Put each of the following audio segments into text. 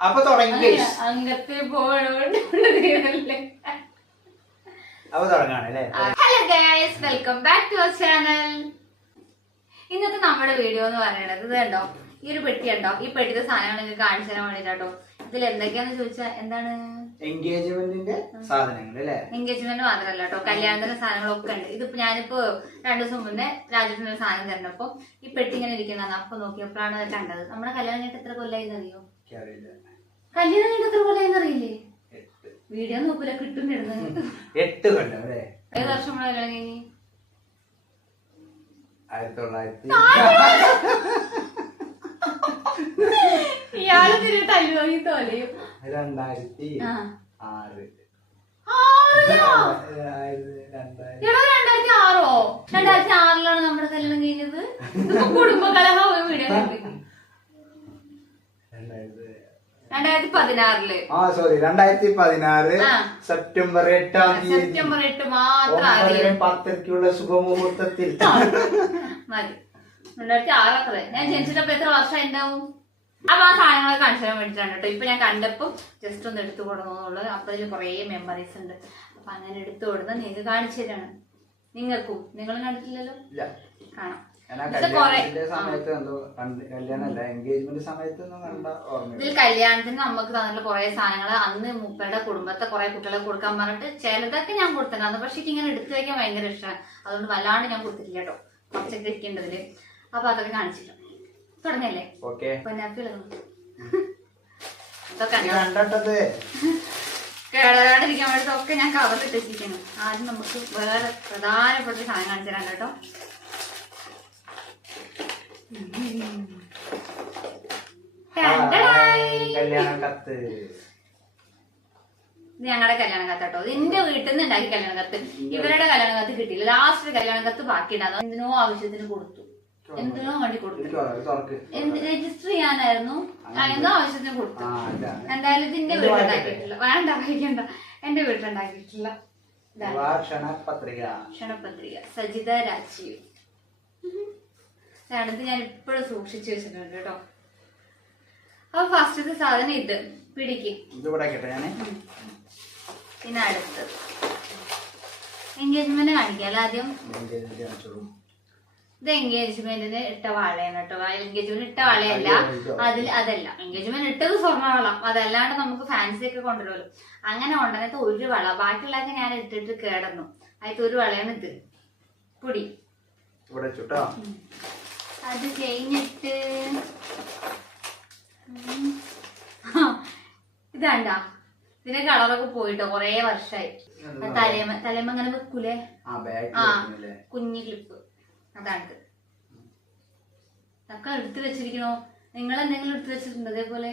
അപ്പൊ തുടങ്ങി. തുടങ്ങാണ് അല്ലേ? Hello guys welcome back to our channel ഇന്നത്തെ നമ്മുടെ വീഡിയോ എന്ന് പറയണത് ഇത് കണ്ടോ? ഈ ഒരു പെട്ടി ഉണ്ടോ ഈ പെട്ടിയുടെ സാധനങ്ങൾ നിങ്ങൾക്ക് കാണിച്ചു തരാൻ വേണ്ടിട്ടോ ഇതിൽ എന്തൊക്കെയാന്ന് ചോദിച്ചാൽ എന്താണ്? എൻഗേജ്മെന്റിന്റെ സാധനങ്ങൾ അല്ലേ? എൻഗേജ്മെന്റ് മാത്രമല്ല കേട്ടോ. കല്യാണത്തിന്റെ സാധനങ്ങളൊക്കെ ഉണ്ട്. ഇതിപ്പോ ഞാനിപ്പോ രണ്ടു ദിവസം മുന്നേ രാജ്യത്തിന് ഒരു സാധനം തരണപ്പോ ഈ പെട്ടി ഇങ്ങനെ ഇരിക്കുന്നതാണ് അപ്പൊ നോക്കിയപ്പോഴാണ് കണ്ടത്. നമ്മുടെ കല്യാണം കഴിഞ്ഞിട്ട് എത്ര കൊല്ലായി അറിയോ? കല്യാണം കഴിഞ്ഞിട്ട് പോലെ എട്ട് വീഡിയോ നോക്കൂല കിട്ടുന്നിടുന്നത് എട്ട് കൊല്ലം അല്ലേ? ഏത് വർഷം നമ്മളെ കല്യാണം കഴിഞ്ഞ്? ആയിരത്തി തൊള്ളായിരത്തി ഇയാൾ തിരി തല്ലുവാങ്ങി തോലയും. രണ്ടായിരത്തി. ആറ്. രണ്ടായിരത്തി ആറോ? ആറിലാണ് നമ്മുടെ കല്യാണം കഴിഞ്ഞത്. കുടുംബകലഹ വീഡിയോ രണ്ടായിരത്തി രണ്ടായിരത്തി പതിനാറിൽ. ആ സോറി രണ്ടായിരത്തി പതിനാറ്. സെപ്റ്റംബർ എട്ടാം തീയതി. സെപ്റ്റംബർ എട്ട് മാത്രം പത്തരയ്ക്കുള്ള ശുഭമുഹൂർത്തത്തിൽ. മതി. രണ്ടായിരത്തി ആറത്രേ ഞാൻ ജനിച്ചിട്ടപ്പോ എത്ര വർഷം ഉണ്ടാവും? അപ്പൊ ആ സാധനങ്ങളൊക്കെ കാണിച്ചു തരാൻ വേണ്ടിട്ടാണ് കേട്ടോ. ഇപ്പൊ ഞാൻ കണ്ടപ്പോ ജസ്റ്റ് ഒന്ന് എടുത്തു കൊടുക്കുന്നുള്ളത് അപ്പൊ അതിൽ കൊറേ മെമ്മറീസ് ഉണ്ട്. അപ്പൊ അങ്ങനെ എടുത്തു കൊടുത്ത് നിങ്ങൾക്ക് കാണിച്ചു തരാണ്. നിങ്ങൾക്കും. നിങ്ങൾ കണ്ടിട്ടില്ലല്ലോ? കാണാം. ഇതിൽ കല്യാണത്തിന് നമുക്ക് തന്നിട്ടുള്ള കുറെ സാധനങ്ങൾ അന്ന് മുപ്പയുടെ കുടുംബത്തെ കുറെ കുട്ടികളെ കൊടുക്കാൻ പറഞ്ഞിട്ട് ചിലതൊക്കെ ഞാൻ കൊടുത്തിട്ടുണ്ട്. പക്ഷെ എനിക്ക് ഇങ്ങനെ എടുത്തു വെക്കാൻ ഭയങ്കര ഇഷ്ടമാണ് അതുകൊണ്ട് വല്ലാണ്ട് ഞാൻ കൊടുത്തിട്ടില്ല കേട്ടോ. കുറച്ചൊക്കെ ഇരിക്കേണ്ടതിൽ. അപ്പൊ അതൊക്കെ കാണിച്ചില്ല തുടങ്ങല്ലേ? കേടാണ്ടിരിക്കാൻ വേണ്ടിയിട്ട് ഒക്കെ ഞാൻ കവർ ഇട്ടിരിക്കുന്നു ആദ്യം നമുക്ക് വേറെ പ്രധാനപ്പെട്ട സാധനം കാണിച്ചു തരാം കേട്ടോ. കല്യാണ കത്ത്. ഞങ്ങളുടെ കല്യാണ കത്ത് നിന്റെ എന്റെ വീട്ടിൽ നിന്ന് ഉണ്ടാക്കി കല്യാണ കത്ത്. ഇവരുടെ കല്യാണ കത്ത് കിട്ടിയില്ല. ലാസ്റ്റ് കല്യാണ കത്ത് ബാക്കിയുണ്ടായിരുന്നു എന്തിനോ ആവശ്യത്തിന് കൊടുത്തു. എന്തിനോ വേണ്ടി കൊടുത്തു. എന്ത് രജിസ്റ്റർ ചെയ്യാനായിരുന്നു? എന്തോ ആവശ്യത്തിന് കൊടുത്തു. എന്തായാലും ഇതിന്റെ ഇത് വീട്ടിലുണ്ടാക്കിയിട്ടില്ല വേണ്ട വായിക്കണ്ട എന്റെ വീട്ടിലുണ്ടാക്കിയിട്ടില്ല ക്ഷണപത്രിക. ക്ഷണപത്രിക. സജിത രാജീവ്. ഇതാണ് ഞാൻ ഇപ്പോഴും സൂക്ഷിച്ചു വെച്ചിട്ടുണ്ട് കേട്ടോ. അപ്പൊ ഫസ്റ്റത്തെ സാധനം ഇത്. പിടിക്ക്. ഞാൻ പിന്നെ അടുത്തത് എൻഗേജ്മെന്റ് കാണിക്കാല്ലോ ആദ്യം ഇത് എൻഗേജ്മെന്റിന് ഇട്ട വാളയാണ് കേട്ടോ. എൻഗേജ്മെന്റ് ഇട്ട വാളയല്ല. അതിൽ അതല്ല. എൻഗേജ്മെന്റ് ഇട്ടത് സ്വർണ വളം അതല്ലാണ്ട് നമുക്ക് ഫാൻസി ഒക്കെ കൊണ്ടുവരുമല്ലോ. അങ്ങനെ കൊണ്ടുവന്നിട്ട് ഒരു വള. ബാക്കിയുള്ളതൊക്കെ ഞാൻ ഇട്ടിട്ട് കേടന്നു. അതിൽ ഒരു വളയാണ് ഇത്. പൊടി. ഇവിടെ ചുട്ടോ അത് കഴിഞ്ഞിട്ട് ഇതാണ്ട. ഇതിന്റെ കളറൊക്കെ പോയിട്ടോ കൊറേ വർഷമായി തലേമ തലേമ അങ്ങനെ വെക്കൂലേ? ആ. കുഞ്ഞു ക്ലിപ്പ് അതാണ്ട് അതൊക്കെ എടുത്തു വെച്ചിരിക്കണോ? നിങ്ങൾ എന്തെങ്കിലും എടുത്ത് വെച്ചിട്ടുണ്ടോ അതേപോലെ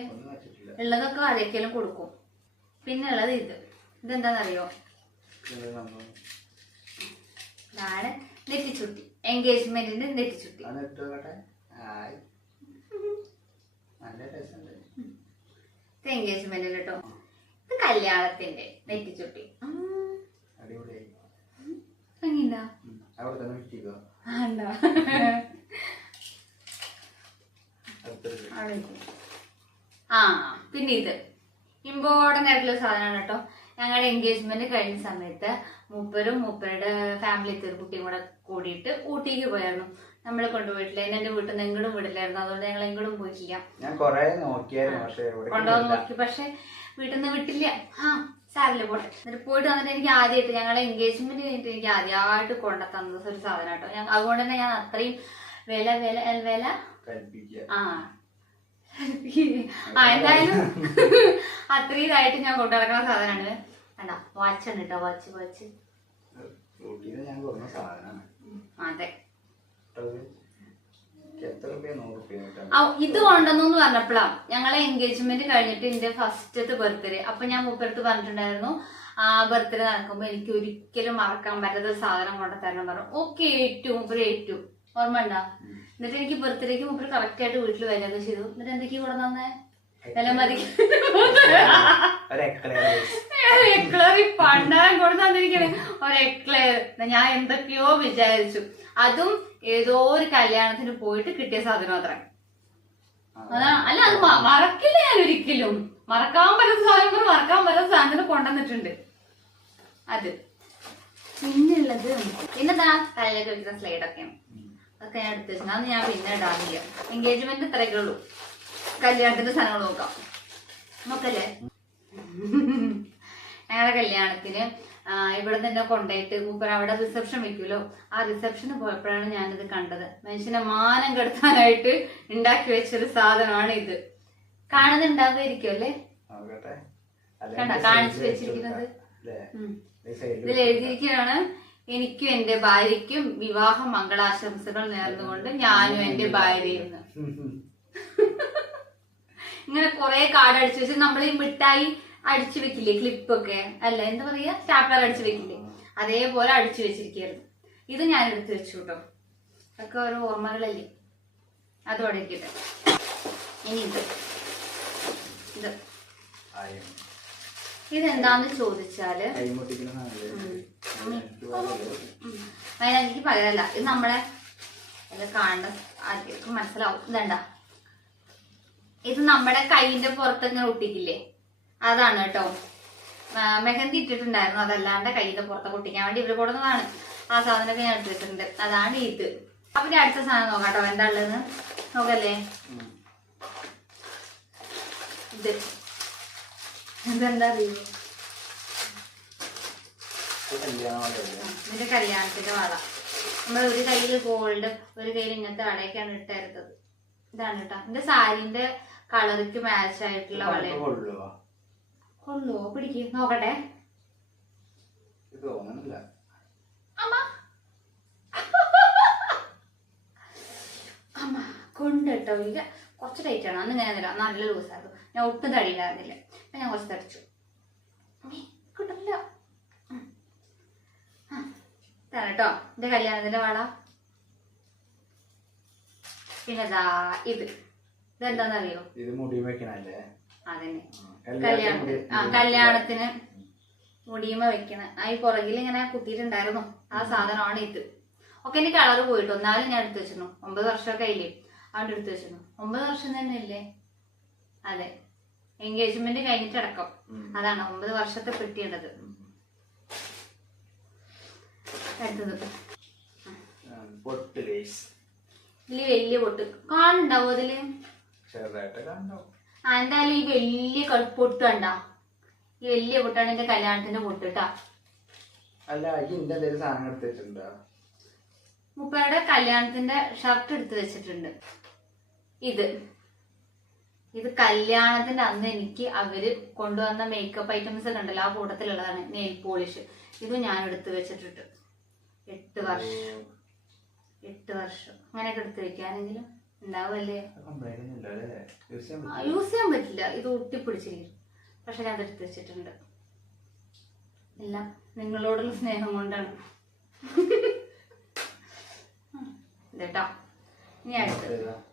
ഉള്ളതൊക്കെ ആരൊക്കെയാലും കൊടുക്കും. പിന്നെ ഉള്ളത് ഇത്. ഇതെന്താണെന്നറിയോ ഇത് നമ്മൾ ഇതാണ് നെറ്റിച്ചുട്ടി. എൻഗേജ്മെന്റിന്റെ നെറ്റിച്ചുട്ടി. ചുറ്റി ഇട്ട് നോക്കട്ടെ ഹായ് നല്ല രസമുണ്ട്. ഇത് എൻഗേജ്മെന്റ് കേട്ടോ ഇത് കല്യാണത്തിന്റെ നെറ്റിച്ചുട്ടി. ആ. പിന്നെ ഇത്. ഇമ്പോർട്ടന്റ് ആയിട്ടുള്ള സാധനമാണ് കേട്ടോ. ഞങ്ങളുടെ എൻഗേജ്മെന്റ് കഴിഞ്ഞ സമയത്ത് മൂപ്പരും മൂപ്പരുടെ ഫാമിലിത്തെ ഒരു കുട്ടിയും കൂടെ കൂടിയിട്ട് ഊട്ടിക്ക് പോയായിരുന്നു. നമ്മളെ കൊണ്ടുപോയിട്ടില്ല. എന്നെ എന്റെ വീട്ടിൽ നിന്ന് എങ്ങോട്ടും വിടില്ലായിരുന്നു. അതുകൊണ്ട് ഞങ്ങൾ എങ്ങോട്ടും പോയിട്ടില്ല. ഞാൻ കൊറേ നോക്കിയായിരുന്നു. കൊണ്ടുപോകാൻ നോക്കി. പക്ഷെ വീട്ടിൽ നിന്ന് വിട്ടില്ല. ആ സാരില്ല പോട്ടെ. എന്നിട്ട് പോയിട്ട് വന്നിട്ട് എനിക്ക് ആദ്യമായിട്ട് ഞങ്ങളെ എൻഗേജ്മെന്റ് കഴിഞ്ഞിട്ട് എനിക്ക് ആദ്യമായിട്ട് കൊണ്ടു തന്നത് ഒരു സാധനം കേട്ടോ. അതുകൊണ്ട് തന്നെ ഞാൻ അത്രയും വില വില വില ആ ആ എന്തായാലും അത്രയും ഇതായിട്ട് ഞാൻ കൊണ്ടു? നടക്കുന്ന സാധനമാണ്. വേണ്ട വാച്ച് ഉണ്ട് കേട്ടോ വാച്ച് വാച്ച് അതെ ഇത് കൊണ്ടുവന്നു പറഞ്ഞപ്പോഴാ ഞങ്ങളെ എൻഗേജ്മെന്റ് കഴിഞ്ഞിട്ട് എന്റെ ഫസ്റ്റത്തെ ബർത്ത്ഡേ അപ്പൊ ഞാൻ മൂപ്പരത്ത് പറഞ്ഞിട്ടുണ്ടായിരുന്നു ആ ബർത്ത്ഡേ നടക്കുമ്പോ എനിക്ക് ഒരിക്കലും മറക്കാൻ പറ്റാത്ത സാധനം കൊണ്ടു തരണം പറഞ്ഞു. ഓക്കെ ഏറ്റവും മൂപ്പര് ഏറ്റു ഓർമ്മ ഉണ്ട? എന്നിട്ട് എനിക്ക് ബർത്ത്ഡേക്ക് മൂപ്പര് കറക്റ്റ് ആയിട്ട് വീട്ടിൽ വരികയൊക്കെ ചെയ്തു. എന്നിട്ട് എന്തൊക്കെയാ കൂടെ തന്നെ എക്ലയർ എക്ലറി പണ്ടാരം കൊണ്ട് തന്നിരിക്കണേ. ഒരു എക്ലയർ ഞാൻ എന്തൊക്കെയോ വിചാരിച്ചു. അതും ഏതോ ഒരു കല്യാണത്തിന് പോയിട്ട് കിട്ടിയ സാധനം അത്ര. അതാ അല്ല അത് മറക്കില്ല ഞാൻ ഒരിക്കലും. മറക്കാൻ പറ്റുന്ന സാധനം മറക്കാൻ പറ്റുന്ന സാധനം കൊണ്ടുവന്നിട്ടുണ്ട്. അത്. പിന്നുള്ളത് പിന്നെന്താ? തലയിലേക്ക് വെക്കുന്ന സ്ലൈഡ് ഒക്കെയാണ്. അതൊക്കെ ഞാൻ എടുത്തിരുന്നു അന്ന് ഞാൻ പിന്നെ ഇടാറില്ല. എൻഗേജ്മെന്റ് ഇത്രയൊക്കെ ഉള്ളൂ. കല്യാണത്തിന്റെ സാധനങ്ങൾ നോക്കാം. നോക്കല്ലേ ഞങ്ങളുടെ കല്യാണത്തിന് ഇവിടെ തന്നെ കൊണ്ടായിട്ട് മൂപ്പർ അവിടെ റിസപ്ഷൻ വെക്കുമല്ലോ. ആ റിസപ്ഷന് പോയപ്പോഴാണ് ഞാനിത് കണ്ടത്. മനുഷ്യനെ മാനം കെടുത്താനായിട്ട് ഉണ്ടാക്കി വെച്ചൊരു സാധനമാണ് ഇത്. കാണുന്നുണ്ടാവുമായിരിക്കും അല്ലേ? കാണിച്ചു കണ്ടോ, കാണിച്ച് വെച്ചിരിക്കുന്നത്? ഇതിൽ എഴുതിയിരിക്കുകയാണ് എനിക്കും എന്റെ ഭാര്യയ്ക്കും വിവാഹ മംഗളാശംസകൾ നേർന്നുകൊണ്ട് ഞാനും എന്റെ ഭാര്യയും ഇങ്ങനെ കുറെ കാർഡ് അടിച്ചു വെച്ച് നമ്മൾ ഈ മിഠായി അടിച്ചു വെക്കില്ലേ ക്ലിപ്പൊക്കെ? അല്ല എന്താ പറയാ? സ്റ്റാപ്പർ അടിച്ചു വെക്കില്ലേ? അതേപോലെ അടിച്ചു വെച്ചിരിക്കുന്നു ഇത് ഞാൻ എടുത്തു വെച്ചു കേട്ടോ. ഒക്കെ ഓരോ ഓർമ്മകളല്ലേ? അതോടെ ഇരിക്കട്ടെ. ഇനി ഇത്. ഇത്. ഇതെന്താന്ന് ചോദിച്ചാൽ അതിന് എനിക്ക് പകരല്ല. ഇത് നമ്മളെ കാണുന്ന ആർക്കും മനസ്സിലാവും. ഇതണ്ട ഇത് നമ്മുടെ കൈയിന്റെ പുറത്ത് ഇങ്ങനെ ഒട്ടിക്കില്ലേ? അതാണ് കേട്ടോ. മെഹന്തി ഇട്ടിട്ടുണ്ടായിരുന്നു. അതല്ലാണ്ട് കൈയിന്റെ പുറത്ത് ഒട്ടിക്കാൻ വേണ്ടി ഇവർ കൊടുക്കുന്നതാണ്. ആ സാധനമൊക്കെ ഞാൻ എടുത്തിട്ടുണ്ട് അതാണ് ഇത്. അപ്പൊ അടുത്ത സാധനം നോക്കാം കേട്ടോ. എന്താ ഉള്ളതെന്ന്? നോക്കല്ലേ? ഇത്. ഇതെന്താ അറിയോ ഇതിന്റെ കല്യാണത്തിന്റെ വള നമ്മൾ ഒരു കയ്യിൽ ഗോൾഡ് ഒരു കയ്യിൽ ഇങ്ങനത്തെ വളയൊക്കെയാണ് ഇട്ടായിരുന്നത് ഇതാണ് കേട്ടോ. എന്റെ സാരിന്റെ കളറിക്ക് മാച്ച് ആയിട്ടുള്ള വള കൊള്ളുവോ പിടിക്ക്. നോക്കട്ടെ. അമ്മ. അമ്മ. കൊണ്ടട്ടോ. ഇല്ല കുറച്ച് ടൈറ്റ് ആണ്. അന്ന് ഞാൻ തരാം. നല്ല ലൂസായിരുന്നു ഞാൻ ഒട്ടും തടിയില്ലായിരുന്നില്ല. അപ്പൊ ഞാൻ കുറച്ച് തടിച്ചു. കിട്ടില്ല ഇതാണ് കേട്ടോ എന്റെ കല്യാണത്തിന്റെ വള. പിന്നെ ഇതാ ഇത്. ഇതെന്താന്നറിയോ? ഇത് മുടി വെക്കണല്ലേ അതന്നെ. കല്യാണത്തിന് ആ കല്യാണത്തിന് മുടിയുമ വെക്കണ. ആ ഈ പുറകിൽ ഇങ്ങനെ കുത്തിയിട്ടുണ്ടായിരുന്നു. ആ സാധനമാണ് ഇത്. ഒക്കെ എന്റെ കളർ പോയിട്ട്? ഒന്നാലും ഞാൻ എടുത്തു വെച്ചിരുന്നു. ഒമ്പത് വർഷമൊക്കെ ആയില്ലേ? അതുകൊണ്ട് എടുത്തു വെച്ചിരുന്നു. ഒമ്പത് വർഷം തന്നെ അല്ലേ അതെ. എൻഗേജ്മെന്റ് കഴിഞ്ഞിട്ടടക്കം. അതാണ് ഒമ്പത് വർഷത്തെ പെട്ടിയുള്ളത് അടുത്തത്. ഇതിൽ വലിയ പൊട്ട്. കാണുണ്ടാവോ അതിൽ? ആ എന്തായാലും ഈ വലിയ പൊട്ട് കണ്ട. ഈ വലിയ പൊട്ടാണ് എന്റെ കല്യാണത്തിന്റെ പൊട്ട് കേട്ടാ അല്ല ഇതിന്റെ ഇന്റെ സാധനം മുപ്പയുടെ കല്യാണത്തിന്റെ ഷർട്ട് എടുത്ത് വെച്ചിട്ടുണ്ട്. ഇത്. ഇത് കല്യാണത്തിന്റെ അന്ന് എനിക്ക് അവർ കൊണ്ടുവന്ന മേക്കപ്പ് ഐറ്റംസ് ഒക്കെ ഉണ്ടല്ലോ ആ കൂട്ടത്തിലുള്ളതാണ് നെയിൽ പോളിഷ് ഇത് ഞാൻ എടുത്തു വെച്ചിട്ടിട്ട്. എട്ട് വർഷം. എട്ട് വർഷം. അങ്ങനെയൊക്കെ എടുത്തു വെക്കാനെങ്കിലും ഇല്ല യൂസ് ചെയ്യാൻ പറ്റില്ല. ഇത് ഒട്ടിപ്പിടിച്ചിരിക്കും പക്ഷെ ഞാൻ എടുത്തു വെച്ചിട്ടുണ്ട്. എല്ലാം നിങ്ങളോടുള്ള സ്നേഹം കൊണ്ടാണ്. ഇതേട്ടാ. ഇനി അടുത്തത്?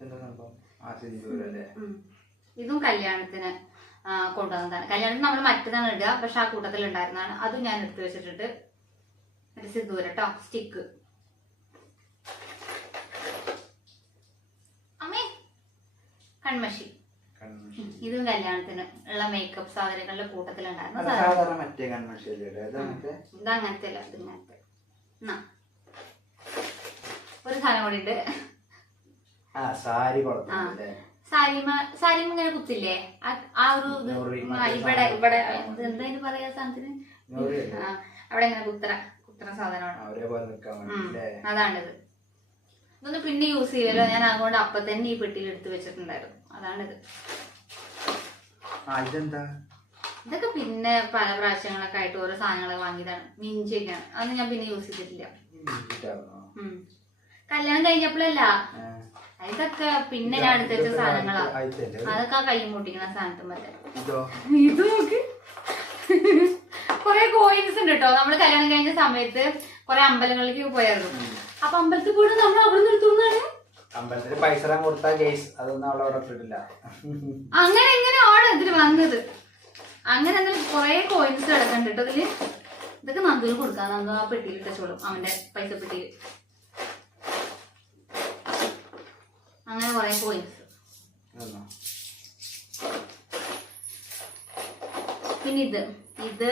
എന്താ സംഭവം? ആ സിന്ദൂരം അല്ലേ? ഉം. ഇതും കല്യാണത്തിന് കൊണ്ടുവന്നതാണ്. കല്യാണത്തിന് നമ്മൾ മറ്റതാണ് ഇടുക പക്ഷെ ആ കൂട്ടത്തിൽ ഉണ്ടായിരുന്നതാണ്. അതും ഞാൻ എടുത്തു വെച്ചിട്ടുണ്ട്. ഒരു സിന്ദൂര കേട്ടോ സ്റ്റിക്ക് അമ്മേ കൺമഷി. ഇതും കല്യാണത്തിന് ഉള്ള മേക്കപ്പ് സാധനങ്ങളുടെ കൂട്ടത്തിൽ ഉണ്ടായിരുന്നു ഇത് അങ്ങനത്തെ അല്ല ഇത് ഇങ്ങനത്തെ ഒരു സാധനം കൂടി ഉണ്ട് സാരി സാരിമ സാരിമ ഇങ്ങനെ കുത്തില്ലേ? ആ- ഒരു ഇവിടെ ഇവിടെ എന്തായാലും പറയാ സാധനത്തിന്? അവിടെ ഇങ്ങനെ കുത്തറ കുത്തറ സാധനമാണ്. അതാണിത് ഇതൊന്നും പിന്നെ യൂസ് ചെയ്യല്ലോ. ഞാൻ അതുകൊണ്ട് അപ്പൊ തന്നെ ഈ പെട്ടിയിൽ എടുത്ത് വെച്ചിട്ടുണ്ടായിരുന്നു. അതാണിത് ഇതെന്താ? ഇതൊക്കെ പിന്നെ പല പ്രാവശ്യങ്ങളൊക്കെ ആയിട്ട് ഓരോ സാധനങ്ങളൊക്കെ വാങ്ങിയതാണ്. മിഞ്ചിയൊക്കെയാണ് അതൊന്നും ഞാൻ പിന്നെ യൂസ് ചെയ്തിട്ടില്ല. കല്യാണം കഴിഞ്ഞപ്പോഴല്ല. ഇതൊക്കെ പിന്നെ ഞാൻ എടുത്തുവെച്ച സാധനങ്ങളാണ് സാധനങ്ങളാ. അതൊക്കെ ആ കൈ മുട്ടിക്കുന്ന സാധനത്തും മറ്റേ. ഇതോ? നോക്ക്. കൊറേ കോയിൻസ് ഉണ്ട് കേട്ടോ നമ്മൾ കല്യാണം കഴിഞ്ഞ സമയത്ത് കൊറേ അമ്പലങ്ങളിലേക്ക് പോയായിരുന്നു. അപ്പൊ അമ്പലത്തിൽ പോയിട്ട് നമ്മൾ അവിടെ? നിർത്തുന്നതാണ് അമ്പലത്തിൽ പൈസ ഇടാൻ കേസ് അതൊന്നും അവളെ അങ്ങനെ എങ്ങനെ ആണ് ഇതിൽ വന്നത്? അങ്ങനെ അങ്ങനെ കൊറേ കോയിൻസ് കിടക്കുന്നുണ്ട് കേട്ടോ ഇതിൽ. ഇതൊക്കെ നന്ദി കൊടുക്കാം നന്ദു ആ പെട്ടിയിൽ ഇട്ടോളും അവന്റെ പൈസ പെട്ടിയിൽ. അങ്ങനെ കുറെ കോയിൻസ് ഇതൊന്നോ? പിന്നെ ഇത് ഇത്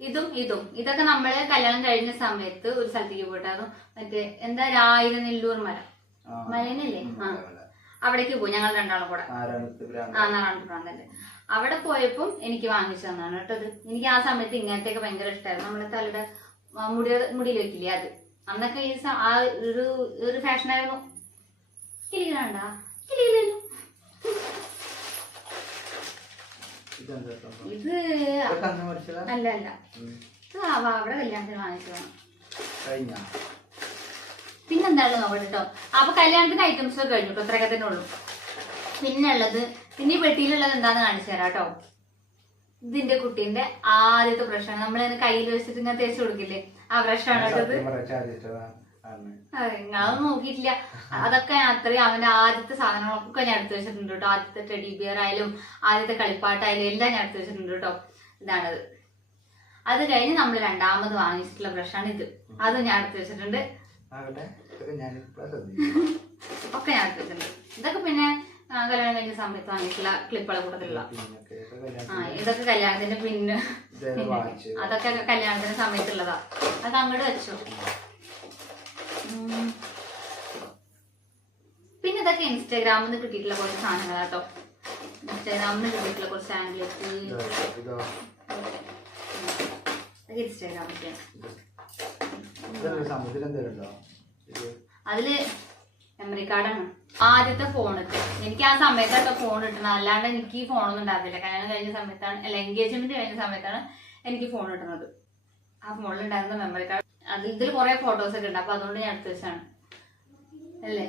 ഇതും. ഇതും ഇതൊക്കെ നമ്മൾ കല്യാണം കഴിഞ്ഞ സമയത്ത് ഒരു സ്ഥലത്തേക്ക് പോയിട്ടായിരുന്നു മറ്റേ എന്താ രായിരം നെല്ലൂർ മരം? മലേനല്ലേ ആ. അവിടേക്ക് പോയി. ഞങ്ങൾ രണ്ടാളും കൂടെ. ആ. ആ നാറാണ്ടുപ്രാന്തന്റെ അവിടെ പോയപ്പോൾ എനിക്ക് വാങ്ങിച്ചു തന്നാണ് കേട്ടോ അത് എനിക്ക് ആ സമയത്ത് ഇങ്ങനത്തെയൊക്കെ ഭയങ്കര ഇഷ്ടമായിരുന്നു നമ്മുടെ തലയുടെ മുടി മുടിയിൽ വെക്കില്ലേ അത്. അന്നൊക്കെ ഈ ആ ഒരു ഒരു ഫാഷനായിരുന്നു കിളികളല്ലോ. ഇതെന്താ സംഭവം? ഇത്? അല്ല അല്ല അവിടെ കല്യാണത്തിന് വാങ്ങിച്ചതാണ്. കഴിഞ്ഞാ? പിന്നെന്താണ് നോക്കട്ടെ കേട്ടോ അപ്പൊ കല്യാണത്തിന്റെ ഐറ്റംസ് ഒക്കെ കഴിഞ്ഞു ഇത്രയൊക്കെ തന്നെ ഉള്ളൂ. പിന്നെ ഉള്ളത് പിന്നെ ഈ പെട്ടിയിലുള്ളത് എന്താന്ന് കാണിച്ചു തരാം കേട്ടോ ഇതിന്റെ കുട്ടീന്റെ ആദ്യത്തെ പ്രശ്നം. നമ്മൾ കയ്യിൽ വെച്ചിട്ട് ഇങ്ങനെ തേച്ച് കൊടുക്കില്ലേ? ആ ബ്രഷാണ് ഞാൻ നോക്കിയിട്ടില്ല. അതൊക്കെ ഞാൻ അത്രയും അവന്റെ ആദ്യത്തെ സാധനങ്ങളൊക്കെ ഞാൻ എടുത്തു വെച്ചിട്ടുണ്ട് കേട്ടോ. ആദ്യത്തെ ടെഡി ബിയർ ആയാലും ആദ്യത്തെ കളിപ്പാട്ടായാലും എല്ലാം ഞാൻ എടുത്തു വെച്ചിട്ടുണ്ട് കേട്ടോ. ഇതാണത് അത്. കഴിഞ്ഞ് നമ്മൾ രണ്ടാമത് വാങ്ങിച്ചിട്ടുള്ള ബ്രഷാണ് ഇത്. അതും ഞാൻ എടുത്തു വെച്ചിട്ടുണ്ട്. ഒക്കെ ഞാൻ എടുത്തു വെച്ചിട്ടുണ്ട്. ഇതൊക്കെ പിന്നെ കല്യാണം കഴിഞ്ഞ സമയത്ത് വാങ്ങിയിട്ടുള്ള ക്ലിപ്പുകളെ കൂട്ടത്തിലുള്ള. ഇതൊക്കെ ആ ഇതൊക്കെ കല്യാണത്തിന്റെ പിന്നെ? അതൊക്കെ കല്യാണത്തിന്റെ സമയത്തുള്ളതാ. അത് അങ്ങോട്ട് വെച്ചു. പിന്നെ ഇതൊക്കെ ഇൻസ്റ്റാഗ്രാമിൽ നിന്ന് കിട്ടിയിട്ടുള്ള കുറച്ച് സാധനങ്ങളാട്ടോ ഇൻസ്റ്റാഗ്രാമിൽ നിന്ന് കിട്ടിയിട്ടുള്ള കുറച്ച് ആംഗ്ലറ്റ് ഇൻസ്റ്റാഗ്രാമിൽ അതിൽ മെമ്മറി കാർഡാണ് ആദ്യത്തെ ഫോൺ എനിക്ക് ആ സമയത്തൊക്കെ ഫോൺ കിട്ടണം. അല്ലാണ്ട് എനിക്ക് ഈ ഫോണൊന്നും ഉണ്ടാവില്ല കല്യാണം കഴിഞ്ഞ സമയത്താണ് അല്ല എൻഗേജ്മെന്റ് കഴിഞ്ഞ സമയത്താണ് എനിക്ക് ഫോൺ കിട്ടുന്നത്. ആ ഫോണിൽ ഉണ്ടായിരുന്ന മെമ്മറി കാർഡ് അതിൽ ഇതിൽ കുറെ ഫോട്ടോസ് ഒക്കെ ഉണ്ട്. അപ്പൊ അതുകൊണ്ട് ഞാൻ എടുത്തു വെച്ചാണ് അല്ലേ.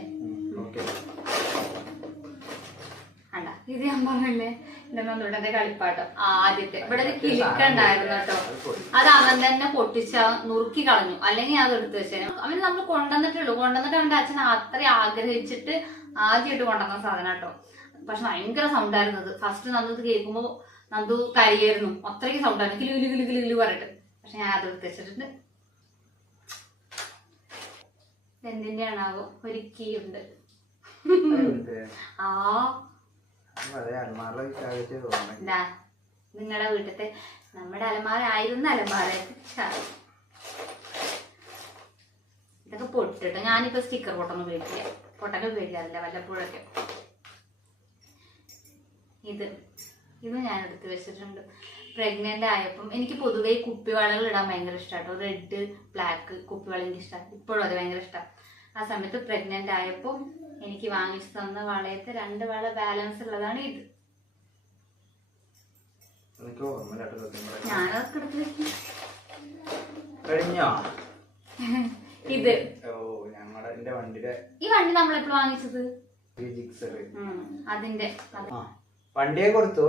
അല്ല ഇത് ഞാൻ പറഞ്ഞില്ലേ? എന്റെ കളിപ്പാട്ടം. ആദ്യത്തെ. ഇവിടെ ഒരു കിലുക്ക ഉണ്ടായിരുന്നു കേട്ടോ. അത് അവൻ തന്നെ പൊട്ടിച്ച നുറുക്കി കളഞ്ഞു. അല്ലെങ്കിൽ അത് എടുത്തു വെച്ചേനെ. അവന് നമ്മൾ കൊണ്ടുവന്നിട്ടുള്ളൂ കൊണ്ടുവന്നിട്ട് അവന്റെ അച്ഛൻ അത്ര ആഗ്രഹിച്ചിട്ട് ആദ്യമായിട്ട് കൊണ്ടുവന്ന സാധനം കേട്ടോ. പക്ഷെ ഭയങ്കര സൗണ്ട് ആയിരുന്നു അത്. ഫസ്റ്റ് നന്ദു ഇത് കേൾക്കുമ്പോ നന്ദു കരിയായിരുന്നു. അത്രയ്ക്ക് സൗണ്ട് ആയിരുന്നു. കിലു കിലു കിലു കിലു കിലു പറഞ്ഞിട്ട്. പക്ഷെ ഞാൻ അത് എടുത്ത് വെച്ചിട്ടുണ്ട്. എന്തിന്റെ ആണാവോ ഒരു കീ ഉണ്ട്. ആ. നിങ്ങളുടെ വീട്ടിലത്തെ നമ്മുടെ അലമാര. ആയിരുന്ന അലമാര ഇതൊക്കെ പൊട്ടിട്ട്? ഞാനിപ്പോ സ്റ്റിക്കർ പൊട്ടൊന്നും ഉപയോഗിക്കില്ല പൊട്ടൊക്കെ ഉപയോഗിക്കാറില്ല വല്ലപ്പോഴൊക്കെ. ഇത്. ഇത് ഞാൻ എടുത്ത് വെച്ചിട്ടുണ്ട്. പ്രഗ്നന്റ് ആയപ്പം എനിക്ക് പൊതുവേ കുപ്പി കുപ്പിവളകൾ ഇടാൻ ഭയങ്കര ഇഷ്ടമാട്ടോ റെഡ് ബ്ലാക്ക് കുപ്പിവള എനിക്ക് ഇഷ്ടമാണ് ഇപ്പോഴും അത് ഭയങ്കര ഇഷ്ടമാണ് ആ സമയത്ത് പ്രഗ്നന്റ് ആയപ്പോൾ എനിക്ക് വാങ്ങിച്ചു തന്ന വളയത്തെ രണ്ട് വള ബാലൻസ് ഉള്ളതാണ് ഇത്. ഞാനതൊക്കെ എടുത്ത് വെക്കും കഴിഞ്ഞോ? ഇത്. ഈ വണ്ടി നമ്മൾ എപ്പോഴും വാങ്ങിച്ചത് അതിന്റെ. അത്. വണ്ടിയെ കൊടുത്തു.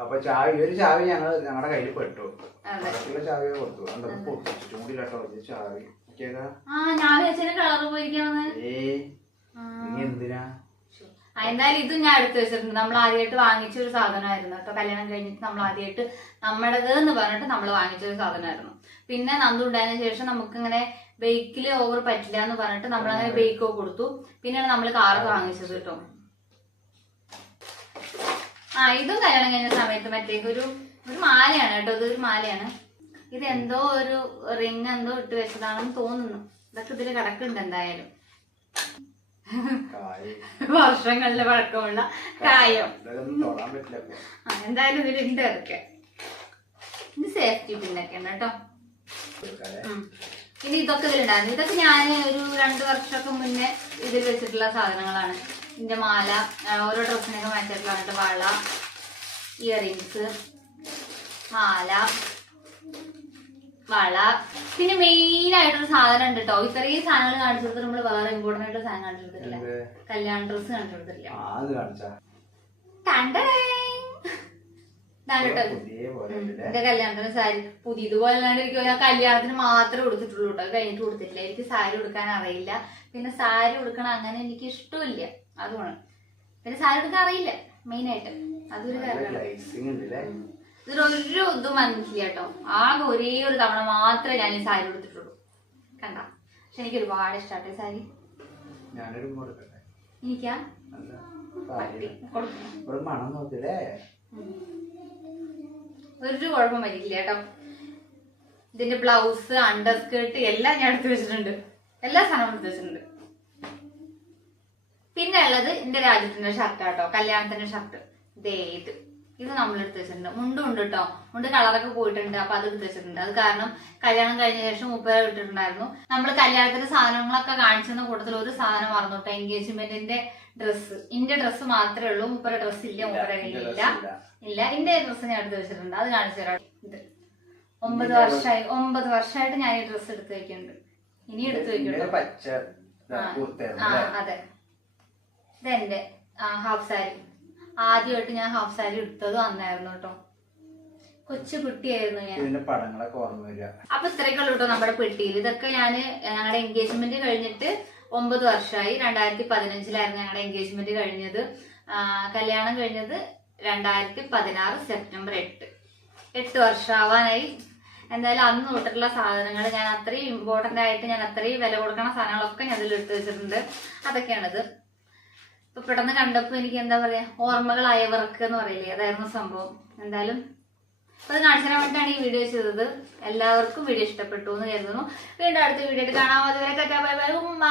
അപ്പൊ ചാവി ഒരു ചാവി ഞങ്ങൾ ഞങ്ങളുടെ കയ്യിൽ പെട്ടു. ബാക്കിയുള്ള ചാവിയെ കൊടുത്തു. അതൊക്കെ കേട്ടോ ഒരു ചാവി എന്തിനാ? ആ, ഇത് ഞാൻ എടുത്തു വെച്ചിട്ടുണ്ട്. നമ്മൾ ആദ്യമായിട്ട് വാങ്ങിച്ച ഒരു സാധനമായിരുന്നു. കേട്ടോ കല്യാണം കഴിഞ്ഞിട്ട് നമ്മൾ ആദ്യമായിട്ട് നമ്മുടേത് എന്ന് പറഞ്ഞിട്ട് നമ്മൾ വാങ്ങിച്ച ഒരു സാധനമായിരുന്നു. പിന്നെ നന്ദു ഉണ്ടായതിനു ശേഷം നമുക്ക് ഇങ്ങനെ ബൈക്കിൽ ഓവർ പറ്റില്ല എന്ന് പറഞ്ഞിട്ട് നമ്മളങ്ങനെ ബൈക്കോ കൊടുത്തു. പിന്നെയാണ് നമ്മൾ കാർ വാങ്ങിച്ചത് കേട്ടോ. ആ ഇതും കല്യാണം കഴിഞ്ഞ സമയത്ത് മറ്റേക്ക് ഒരു ഒരു മാലയാണ് കേട്ടോ ഇതൊരു മാലയാണ്. ഇത് എന്തോ ഒരു റിങ് എന്തോ ഇട്ട് വെച്ചതാണെന്ന് തോന്നുന്നു. ഇതൊക്കെ ഇതിൽ കിടക്കുന്നുണ്ട് എന്തായാലും. വർഷങ്ങളിലെ പഴക്കമുള്ള കായം. ആ, എന്തായാലും ഇതിലുണ്ട് അതൊക്കെ. ഇത് സേഫ്റ്റി പിന്നൊക്കെയാണ് കേട്ടോ. ഇനി ഇതൊക്കെ ഇതിലുണ്ടായിരുന്നു. ഇതൊക്കെ ഞാൻ ഒരു രണ്ട് വർഷമൊക്കെ മുന്നേ ഇതിൽ വെച്ചിട്ടുള്ള സാധനങ്ങളാണ്. ഇതിന്റെ മാല ഓരോ ഡ്രസ്സിനൊക്കെ മാറ്റിയിട്ടുള്ള വള ഇയറിങ്സ് മാല വള. പിന്നെ മെയിൻ ആയിട്ടൊരു സാധനം ഉണ്ട് കേട്ടോ ഇത്രയും സാധനങ്ങൾ കാണിച്ചു കൊടുത്തിട്ട് നമ്മൾ വേറെ ഇമ്പോർട്ടന്റ് ആയിട്ട് സാധനം കാണിച്ചു കൊടുത്തിട്ടില്ല? കല്യാണ ഡ്രസ്സ് കാണിച്ചു കൊടുത്തിട്ടില്ല? എന്റെ കല്യാണത്തിന് സാരി പുതിയതുപോലെ അല്ലാണ്ട് എനിക്ക് ഞാൻ കല്യാണത്തിന് മാത്രമേ കൊടുത്തിട്ടുള്ളൂ കേട്ടോ കഴിഞ്ഞിട്ട് കൊടുത്തിട്ടില്ല എനിക്ക് സാരി കൊടുക്കാൻ അറിയില്ല. പിന്നെ സാരി കൊടുക്കണം അങ്ങനെ എനിക്ക് ഇഷ്ടമില്ല. അതുമാണ്. പിന്നെ സാരി ഉടുക്കാൻ അറിയില്ല? മെയിൻ ആയിട്ട്. അതൊരു ഇതൊരു ഒരു ഇതിലൊരു ഇതും മനസ്സില്ല കേട്ടോ. ആകെ ഒരേ ഒരു തവണ മാത്രമേ ഞാൻ ഈ സാരി കൊടുത്തിട്ടുള്ളൂ കണ്ട? പക്ഷെ എനിക്ക് ഒരുപാട് ഇഷ്ടമാട്ടെ സാരി. എനിക്കാ? ഒരു കുഴപ്പം വരില്ല കേട്ടോ. ഇതിന്റെ ബ്ലൗസ് അണ്ടർ സ്കേർട്ട് എല്ലാം ഞാൻ എടുത്തു വെച്ചിട്ടുണ്ട്. എല്ലാ സാധനവും എടുത്തു വെച്ചിട്ടുണ്ട്. പിന്നെ ഉള്ളത് എന്റെ രാജ്യത്തിന്റെ ഷർട്ട് കേട്ടോ കല്യാണത്തിന്റെ ഷർട്ട് ദേ ഇത്. ഇത് നമ്മൾ എടുത്ത് വെച്ചിട്ടുണ്ട്. മുണ്ടും ഉണ്ട് കേട്ടോ മുണ്ട് കളറൊക്കെ പോയിട്ടുണ്ട്. അപ്പൊ അത് എടുത്ത് വെച്ചിട്ടുണ്ട്. അത് കാരണം കല്യാണം കഴിഞ്ഞ ശേഷം മുപ്പര ഇട്ടിട്ടുണ്ടായിരുന്നു. നമ്മൾ കല്യാണത്തിന്റെ സാധനങ്ങളൊക്കെ കാണിച്ചെന്ന കൂട്ടത്തിൽ ഒരു സാധനം മറന്നു കേട്ടോ എൻഗേജ്മെന്റിന്റെ ഡ്രസ്സ് ഇന്റെ ഡ്രസ്സ് മാത്രമേ ഉള്ളൂ. മുപ്പര ഡ്രസ് ഇല്ല മുപ്പര ഇല്ല. ഇല്ല. ഇന്റെ ഡ്രസ്സ് ഞാൻ എടുത്ത് വെച്ചിട്ടുണ്ട്. അത് കാണിച്ചു തരാം. ഇത്. ഒമ്പത് വർഷമായി ഒമ്പത് വർഷമായിട്ട് ഞാൻ ഈ ഡ്രസ്സ് എടുത്ത് വെക്കുന്നുണ്ട്. ഇനി എടുത്ത് വെക്കുന്നുണ്ട്? അതെ. ഇതെന്റെ ഹാഫ് സാരി ആദ്യമായിട്ട് ഞാൻ ഹാഫ് സാരി എടുത്തതും വന്നായിരുന്നു കേട്ടോ കൊച്ചു കുട്ടിയായിരുന്നു ഞാൻ. പടങ്ങളൊക്കെ ഓർമ്മ വരിക. അപ്പൊ ഇത്രയൊക്കെയുള്ളൂ കേട്ടോ നമ്മുടെ പെട്ടിയിൽ. ഇതൊക്കെ ഞാൻ ഞങ്ങളുടെ എൻഗേജ്മെന്റ് കഴിഞ്ഞിട്ട് ഒമ്പത് വർഷമായി രണ്ടായിരത്തി പതിനഞ്ചിലായിരുന്നു ഞങ്ങളുടെ എൻഗേജ്മെന്റ് കഴിഞ്ഞത് കല്യാണം കഴിഞ്ഞത് രണ്ടായിരത്തി പതിനാറ് സെപ്റ്റംബർ എട്ട്. എട്ട് വർഷമാവാനായി എന്തായാലും അന്ന് തൊട്ടിട്ടുള്ള സാധനങ്ങൾ ഞാൻ അത്രയും ഇമ്പോർട്ടന്റ് ആയിട്ട് ഞാൻ അത്രയും വില കൊടുക്കുന്ന സാധനങ്ങളൊക്കെ ഞാൻ അതിൽ എടുത്തു വെച്ചിട്ടുണ്ട്. അതൊക്കെയാണിത്. ഇപ്പൊ പെട്ടെന്ന് കണ്ടപ്പോ എനിക്ക് എന്താ പറയാ ഓർമ്മകളായവർക്ക് എന്ന് പറയില്ലേ? അതായിരുന്നു സംഭവം. എന്തായാലും അത് കാണിച്ചു തരാൻ വേണ്ടിയിട്ടാണ് ഈ വീഡിയോ ചെയ്തത്. എല്ലാവർക്കും വീഡിയോ ഇഷ്ടപ്പെട്ടു എന്ന് കരുതുന്നു. വീണ്ടും അടുത്ത വീഡിയോ കാണാം. അതുവരെ ബൈ ബൈ ഉമ്മ.